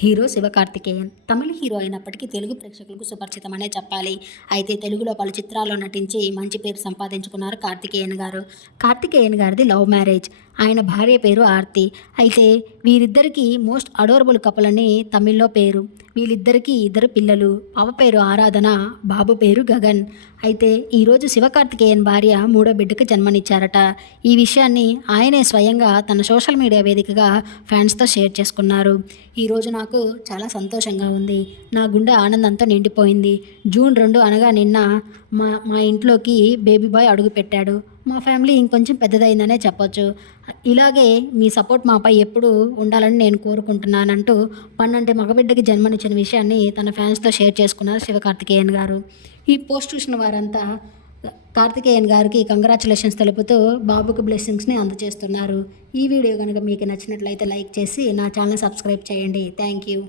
Hero Sivakarthikeyan తమిళ hero అయినప్పటికీ తెలుగు ప్రేక్షకులకు సుపరిచితమనే చెప్పాలి. అయితే తెలుగులో పలు చిత్రాల్లో నటించి మంచి పేరు సంపాదించుకున్నారు కార్తికేయన్ గారు. కార్తికేయన్ గారిది లవ్ మ్యారేజ్. ఆయన భార్య పేరు ఆర్తి. అయితే వీరిద్దరికీ మోస్ట్ అడోరబుల్ కపుల్ అని తమిళ్ళో పేరు. వీళ్ళిద్దరికీ ఇద్దరు పిల్లలు. పాప పేరు ఆరాధన బాబు పేరు గగన్. అయితే ఈరోజు శివకార్తికేయన్ భార్య మూడో బిడ్డకు జన్మనిచ్చారట. ఈ విషయాన్ని ఆయనే స్వయంగా తన సోషల్ మీడియా వేదికగా ఫ్యాన్స్తో షేర్ చేసుకున్నారు. ఈరోజు నాకు చాలా సంతోషంగా ఉంది. నా గుండె ఆనందంతో నిండిపోయింది. జూన్ రెండు అనగా నిన్న మా మా ఇంట్లోకి బేబీ బాయ్ అడుగు పెట్టాడు. మా ఫ్యామిలీ ఇంకొంచెం పెద్దదైందనే చెప్పొచ్చు. ఇలాగే మీ సపోర్ట్ మాపై ఎప్పుడు ఉండాలని నేను కోరుకుంటున్నానంటూ పన్నంటి మగబిడ్డకి జన్మనిచ్చిన విషయాన్ని తన ఫ్యాన్స్తో షేర్ చేసుకున్నారు శివకార్తికేయన్ గారు. ఈ పోస్ట్ చూసిన వారంతా కార్తికేయన్ గారికి కంగ్రాచులేషన్స్ తెలుపుతూ బాబుకు బ్లెస్సింగ్స్ని అందజేస్తున్నారు ఈ వీడియో కనుక మీకు నచ్చినట్లయితే లైక్ చేసి నా ఛానల్ సబ్స్క్రైబ్ చేయండి. Thank you.